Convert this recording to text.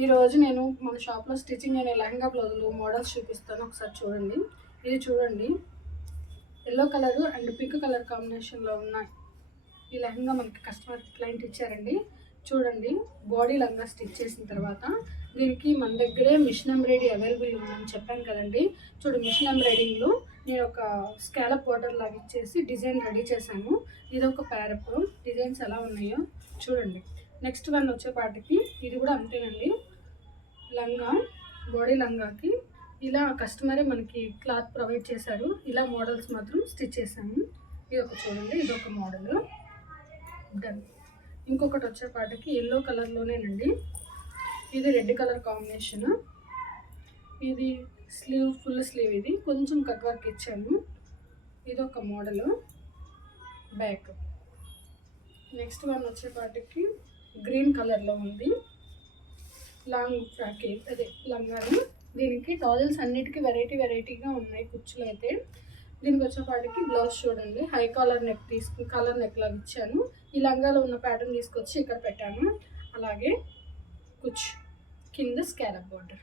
ఈరోజు నేను మన షాప్లో స్టిచ్చింగ్ అనే లెహంగా బ్లౌజులు మోడల్స్ చూపిస్తాను. ఒకసారి చూడండి. ఇది చూడండి, yellow colour and pink colour కాంబినేషన్లో ఉన్నాయి. ఈ లెహంగా మనకి కస్టమర్ క్లయింట్ ఇచ్చారండి. చూడండి, బాడీ లంగా స్టిచ్ చేసిన తర్వాత దీనికి మన దగ్గరే మిషన్ ఎంబ్రాయిడరీ అవైలబుల్ ఉందని చెప్పాను కదండి. చూడు, మిషన్ ఎంబ్రాయిడరీలో నేను ఒక స్కాలప్ బార్డర్ లాగా ఇచ్చేసి డిజైన్ రెడీ చేశాను. ఇది ఒక ప్యారప్. డిజైన్స్ ఎలా ఉన్నాయో చూడండి. నెక్స్ట్ వన్ వచ్చేపాటికి ఇది కూడా అంతేనండి. లంగా, బాడీ లంగాకి ఇలా కస్టమరే మనకి క్లాత్ ప్రొవైడ్ చేశారు. ఇలా మోడల్స్ మాత్రం స్టిచ్ చేశాము. ఇది ఒక చూడండి, ఇది ఒక మోడల్. డన్. ఇంకొకటి వచ్చేపాటికి ఎల్లో కలర్లోనేనండి. ఇది రెడ్ కలర్ కాంబినేషన్. ఇది స్లీవ్, ఫుల్ స్లీవ్. ఇది కొంచెం కట్ వర్క్ ఇచ్చాము. ఇది ఒక మోడల్ బ్యాక్. నెక్స్ట్ వన్ వచ్చేపాటికి గ్రీన్ కలర్లో ఉంది. లాంగ్ ఫ్రాక్, అదే లంగాని. దీనికి టాజల్స్ అన్నిటికీ వెరైటీగా ఉన్నాయి కుచ్చులు అయితే. దీనికి వచ్చేపాటికి బ్లౌజ్ చూడండి, high collar neck colour neck లాగా ఇచ్చాను. ఈ లంగాలో ఉన్న ప్యాటర్న్ తీసుకొచ్చి ఇక్కడ పెట్టాను. అలాగే కుచ్చు కింద స్కాలప్ బార్డర్.